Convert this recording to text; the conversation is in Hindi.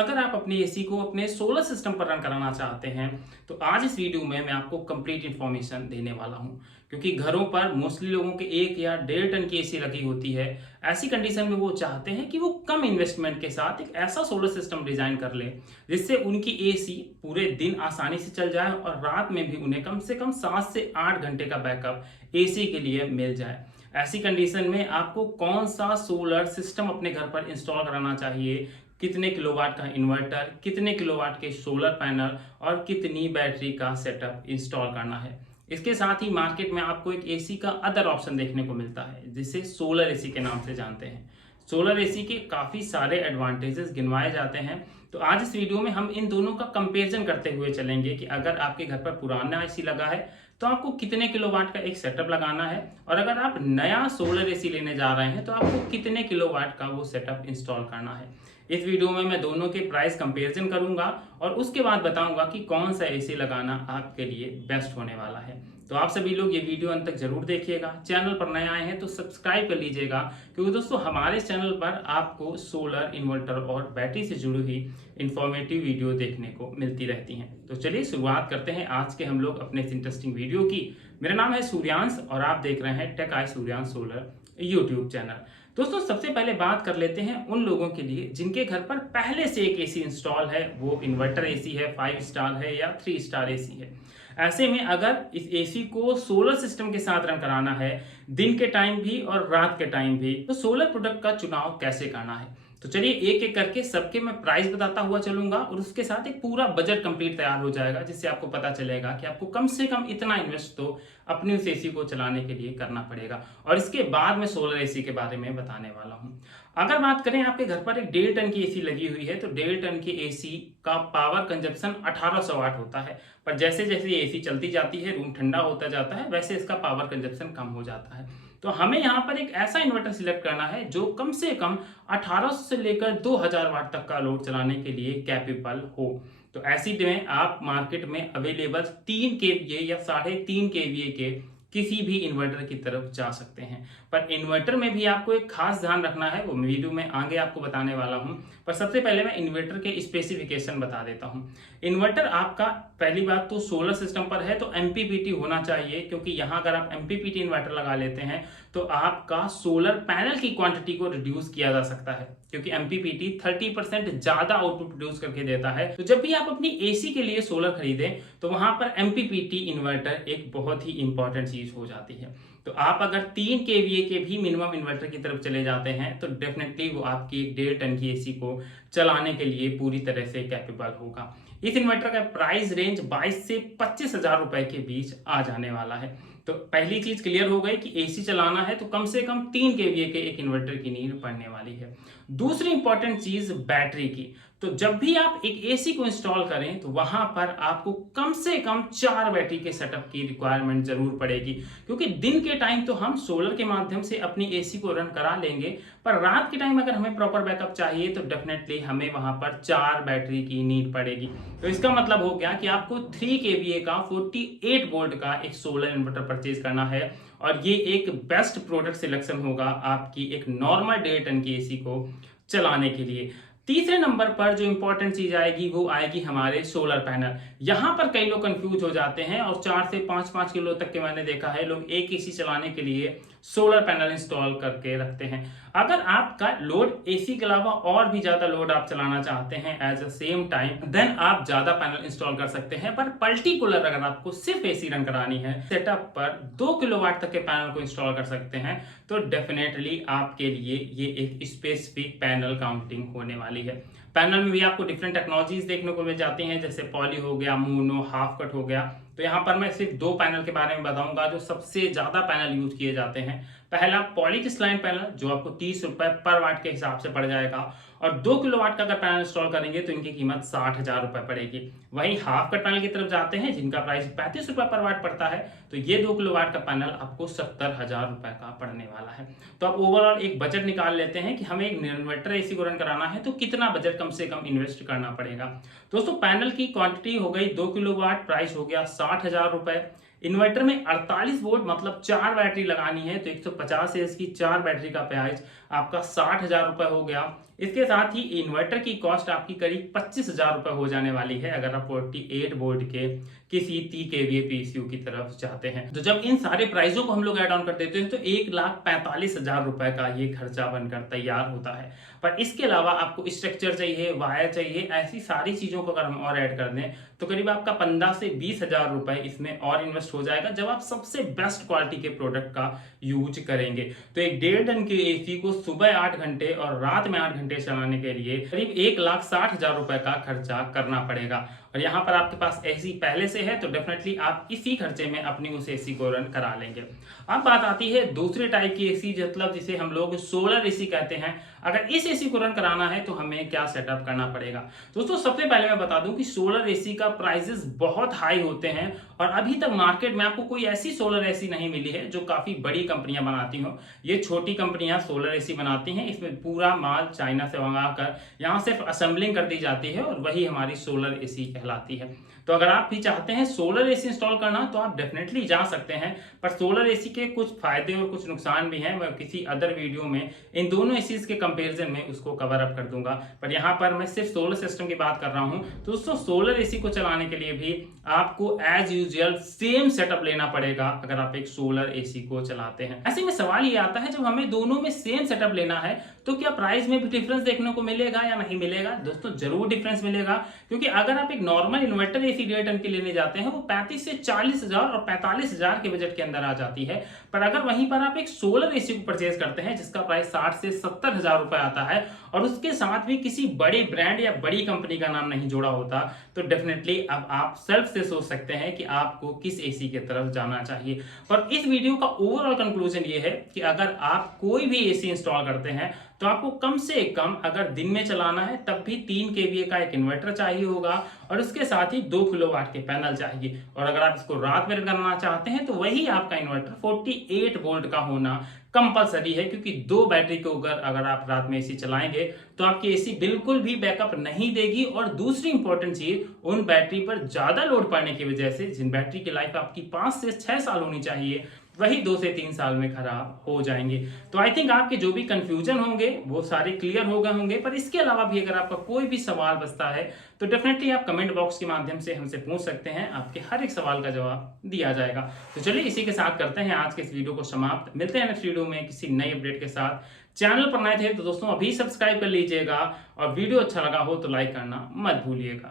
अगर आप अपने एसी को अपने सोलर सिस्टम पर रन कराना चाहते हैं तो आज इस वीडियो में मैं आपको कंप्लीट इन्फॉर्मेशन देने वाला हूं, क्योंकि घरों पर मोस्टली लोगों के 1 या 1.5 टन की एसी लगी होती है। ऐसी कंडीशन में वो चाहते हैं कि वो कम इन्वेस्टमेंट के साथ एक ऐसा सोलर सिस्टम डिजाइन कर ले जिससे उनकी एसी पूरे दिन आसानी से चल जाए और रात में भी उन्हें कम से कम 7 से 8 घंटे का बैकअप एसी के लिए मिल जाए। ऐसी कंडीशन में आपको कौन सा सोलर सिस्टम अपने घर पर इंस्टॉल कराना चाहिए, कितने किलोवाट का इन्वर्टर, कितने किलोवाट के सोलर पैनल और कितनी बैटरी का सेटअप इंस्टॉल करना है। इसके साथ ही मार्केट में आपको एक एसी का अदर ऑप्शन देखने को मिलता है जिसे सोलर एसी के नाम से जानते हैं। सोलर एसी के काफ़ी सारे एडवांटेजेस गिनवाए जाते हैं, तो आज इस वीडियो में हम इन दोनों का कंपैरिजन करते हुए चलेंगे कि अगर आपके घर पर पुराना एसी लगा है तो आपको कितने किलोवाट का एक सेटअप लगाना है, और अगर आप नया सोलर एसी लेने जा रहे हैं तो आपको कितने किलोवाट का वो सेटअप इंस्टॉल करना है। इस वीडियो में मैं दोनों के प्राइस कंपैरिजन करूंगा और उसके बाद बताऊंगा कि कौन सा एसी लगाना आपके लिए बेस्ट होने वाला है। तो आप सभी लोग ये वीडियो अंत तक जरूर देखिएगा। चैनल पर नए आए हैं तो सब्सक्राइब कर लीजिएगा, क्योंकि दोस्तों हमारे चैनल पर आपको सोलर, इन्वर्टर और बैटरी से जुड़ी हुई इंफॉर्मेटिव वीडियो देखने को मिलती रहती हैं। तो चलिए शुरुआत करते हैं आज के हम लोग अपने इस इंटरेस्टिंग वीडियो की। मेरा नाम है सूर्यांश और आप देख रहे हैं tech I Suryansh solar YouTube channel. दोस्तों सबसे पहले बात कर लेते हैं उन लोगों के लिए जिनके घर पर पहले से एक एसी इंस्टॉल है, वो इन्वर्टर एसी है, 5 स्टार है या 3 स्टार एसी है। ऐसे में अगर इस एसी को सोलर सिस्टम के साथ रन कराना है दिन के टाइम भी और रात के टाइम भी, तो सोलर प्रोडक्ट का चुनाव कैसे करना है। तो चलिए एक एक करके सबके मैं प्राइस बताता हुआ चलूंगा और उसके साथ एक पूरा बजट कंप्लीट तैयार हो जाएगा, जिससे आपको पता चलेगा कि आपको कम से कम इतना इन्वेस्ट तो अपनी उस एसी को चलाने के लिए करना पड़ेगा। और इसके बाद मैं सोलर एसी के बारे में बताने वाला हूं। अगर बात करें आपके घर पर एक 1.5 टन की एसी लगी हुई है तो 1.5 टन की एसी का पावर कंजप्शन 1800 वाट होता है, पर जैसे जैसे ये एसी चलती जाती है, रूम ठंडा होता जाता है, वैसे इसका पावर कंजप्शन कम हो जाता है। तो हमें यहाँ पर एक ऐसा इन्वर्टर सिलेक्ट करना है जो कम से कम 1800 से लेकर 2000 वाट तक का लोड चलाने के लिए कैपेबल हो। तो ऐसी में आप मार्केट में अवेलेबल 3 केवीए या 3.5 केवीए के किसी भी इन्वर्टर की तरफ जा सकते हैं। पर इन्वर्टर में भी आपको एक खास ध्यान रखना है, वो वीडियो में आगे आपको बताने वाला हूं। पर सबसे पहले मैं इन्वर्टर के स्पेसिफिकेशन बता देता हूं। इन्वर्टर आपका पहली बात तो सोलर सिस्टम पर है तो एमपीपीटी होना चाहिए, क्योंकि यहां अगर आप एमपीपीटी इन्वर्टर लगा लेते हैं तो आपका सोलर पैनल की क्वांटिटी को रिड्यूस किया जा सकता है, क्योंकि एमपीपीटी 30% ज्यादा आउटपुट प्रोड्यूस करके देता है। तो जब भी आप अपनी एसी के लिए सोलर खरीदें तो वहां पर एमपीपीटी इन्वर्टर एक बहुत ही इंपॉर्टेंट चीज हो जाती है। तो आप अगर 3 केवीए के भी मिनिमम इन्वर्टर की तरफ चले जाते हैं तो डेफिनेटली वो आपकी एक 1.5 टन की एसी को चलाने के लिए पूरी तरह से कैपेबल होगा। इस इन्वर्टर का प्राइस रेंज 22 से 25 हजार रुपए के बीच आ जाने वाला है। तो पहली चीज क्लियर हो गई कि एसी चलाना है तो कम से कम 3 केवीए के एक इन्वर्टर की नीड पड़ने वाली है। दूसरी इंपॉर्टेंट चीज बैटरी की। तो जब भी आप एक एसी को इंस्टॉल करें तो वहां पर आपको कम से कम 4 बैटरी के सेटअप की रिक्वायरमेंट जरूर पड़ेगी, क्योंकि दिन के टाइम तो हम सोलर के माध्यम से अपनी एसी को रन करा लेंगे, पर रात के टाइम अगर हमें प्रॉपर बैकअप चाहिए तो डेफिनेटली हमें वहां पर 4 बैटरी की नीड पड़ेगी। तो इसका मतलब हो गया कि आपको 3 केवीए का 48 वोल्ट का एक सोलर इन्वर्टर परचेज करना है, और ये एक बेस्ट प्रोडक्ट सिलेक्शन होगा आपकी एक नॉर्मल 1.5 टन की एसी को चलाने के लिए। तीसरे नंबर पर जो इंपॉर्टेंट चीज आएगी वो आएगी हमारे सोलर पैनल। यहां पर कई लोग कंफ्यूज हो जाते हैं और 4 से 5 किलो तक के मैंने देखा है लोग एक एसी चलाने के लिए सोलर पैनल इंस्टॉल करके रखते हैं। अगर आपका लोड एसी के अलावा और भी ज्यादा लोड आप चलाना चाहते हैं as a same time, then आप ज्यादा पैनल इंस्टॉल कर सकते हैं। पर पर्टिकुलर अगर आपको सिर्फ एसी रन करानी है, सेटअप पर 2 किलोवाट तक के पैनल को इंस्टॉल कर सकते हैं, तो डेफिनेटली आपके लिए ये एक स्पेसिफिक पैनल काउंटिंग होने वाली है। पैनल में भी आपको डिफरेंट टेक्नोलॉजीज देखने को मिल जाती हैं, जैसे पॉली हो गया, मोनो, हाफ कट हो गया। तो यहाँ पर मैं सिर्फ 2 पैनल के बारे में बताऊंगा जो सबसे ज्यादा पैनल यूज किए जाते हैं। पहला पॉलीक्रिस्टलाइन पैनल जो आपको 30 रुपए पर वाट के हिसाब से पड़ जाएगा, और 2 किलोवाट का अगर पैनल इंस्टॉल करेंगे तो इनकी कीमत 60,000 रुपए पड़ेगी। वहीं हाफ कट पैनल की तरफ जाते हैं जिनका प्राइस 35 रुपए पर वाट पड़ता है, तो ये 2 किलोवाट का पैनल आपको 70,000 रुपए का पड़ने वाला है। तो आप ओवरऑल एक बजट निकाल लेते हैं कि हमें एक इन्वर्टर एसी को रन कराना है तो कितना बजट कम से कम इन्वेस्ट करना पड़ेगा। दोस्तों पैनल की क्वांटिटी हो गई 2 किलोवाट, प्राइस हो गया 60,000 रुपए। इन्वर्टर में 48 वोल्ट मतलब 4 बैटरी लगानी है तो 150 एएच की 4 बैटरी का प्राइस आपका 60,000 रुपये हो गया। इसके साथ ही इन्वर्टर की कॉस्ट आपकी करीब 25,000 रुपये हो जाने वाली है अगर आप 48 वोल्ट के किसी 30 kVA PSU की तरफ जाते हैं। तो जब इन सारे प्राइसों को हम लोग ऐड ऑन कर देते हैं तो 1,45,000 रुपये का ये खर्चा बनकर तैयार होता है। पर इसके अलावा आपको स्ट्रक्चर चाहिए, वायर चाहिए, ऐसी सारी चीज़ों को अगर हम और ऐड कर दें तो करीब आपका 15 से 20,000 रुपये इसमें और इन्वेस्ट हो जाएगा जब आप सबसे बेस्ट क्वालिटी के प्रोडक्ट का यूज करेंगे। तो एक 1.5 टन के एसी को सुबह 8 घंटे और रात में 8 घंटे चलाने के लिए करीब 1,60,000 रुपये का खर्चा करना पड़ेगा। और यहाँ पर आपके पास एसी पहले से है तो डेफिनेटली आप इसी खर्चे में अपनी उस एसी को रन करा लेंगे। अब बात आती है दूसरे टाइप की एसी, मतलब जिसे हम लोग सोलर एसी कहते हैं। अगर इस एसी को रन कराना है तो हमें क्या सेटअप करना पड़ेगा। दोस्तों सबसे पहले मैं बता दूं कि सोलर एसी का प्राइसेस बहुत हाई होते हैं और अभी तक मार्केट में आपको कोई ऐसी सोलर एसी नहीं मिली है जो काफी बड़ी कंपनियां बनाती हो। ये छोटी कंपनियां सोलर एसी बनाती हैं, इसमें पूरा माल चाइना से मंगाकर यहाँ सिर्फ असेंबलिंग कर दी जाती है और वही हमारी सोलर एसी कहलाती है। तो अगर आप भी चाहते हैं सोलर एसी इंस्टॉल करना तो आप डेफिनेटली जा सकते हैं, पर सोलर एसी के कुछ फायदे और कुछ नुकसान भी हैं। मैं किसी अदर वीडियो में इन दोनों एसीज के कंपैरिजन में उसको कवर अप कर दूंगा, पर यहाँ पर मैं सिर्फ सोलर सिस्टम की बात कर रहा हूँ। तो दोस्तों सोलर एसी को चलाने के लिए भी आपको एज यूजुअल सेम सेटअप लेना पड़ेगा अगर आप एक सोलर एसी को चलाते हैं। ऐसे में सवाल ये आता है जब हमें दोनों में सेम सेटअप लेना है तो क्या प्राइस में भी डिफरेंस देखने को मिलेगा या नहीं मिलेगा। दोस्तों जरूर डिफरेंस मिलेगा, क्योंकि अगर आप एक नॉर्मल इन्वर्टर एसी 1.5 टन के लेने जाते हैं वो 35 से 40,000 और 45,000 के बजट के अंदर आ जाती है। पर अगर वहीं पर आप एक सोलर एसी को परचेज करते हैं जिसका प्राइस 60 से 70,000 रुपए आता है और उसके साथ भी किसी बड़ी ब्रांड या बड़ी कंपनी का नाम नहीं जोड़ा होता, तो डेफिनेटली अब आप सेल्फ से सोच सकते हैं कि आपको किस एसी की तरफ जाना चाहिए। और इस वीडियो का ओवरऑल कंक्लूजन ये है कि अगर आप कोई भी एसी इंस्टॉल करते हैं तो आपको कम से कम अगर दिन में चलाना है तब भी 3 kVA का एक इन्वर्टर चाहिए होगा और उसके साथ ही 2 किलोवाट के पैनल चाहिए। और अगर आप इसको रात में करना चाहते हैं तो वही आपका इन्वर्टर 48 वोल्ट का होना कंपलसरी है, क्योंकि 2 बैटरी को अगर आप रात में एसी चलाएंगे तो आपकी एसी बिल्कुल भी बैकअप नहीं देगी। और दूसरी इंपॉर्टेंट चीज, उन बैटरी पर ज्यादा लोड पड़ने की वजह से जिन बैटरी की लाइफ आपकी 5 से 6 साल होनी चाहिए वही 2 से 3 साल में खराब हो जाएंगे। तो आई थिंक आपके जो भी कंफ्यूजन होंगे वो सारे क्लियर हो गए होंगे। पर इसके अलावा भी अगर आपका कोई भी सवाल बचता है तो डेफिनेटली आप कमेंट बॉक्स के माध्यम से हमसे पूछ सकते हैं, आपके हर एक सवाल का जवाब दिया जाएगा। तो चलिए इसी के साथ करते हैं आज के इस वीडियो को समाप्त। मिलते हैं नेक्स्ट वीडियो में किसी नई अपडेट के साथ। चैनल पर नए थे तो दोस्तों अभी सब्सक्राइब कर लीजिएगा और वीडियो अच्छा लगा हो तो लाइक करना मत भूलिएगा।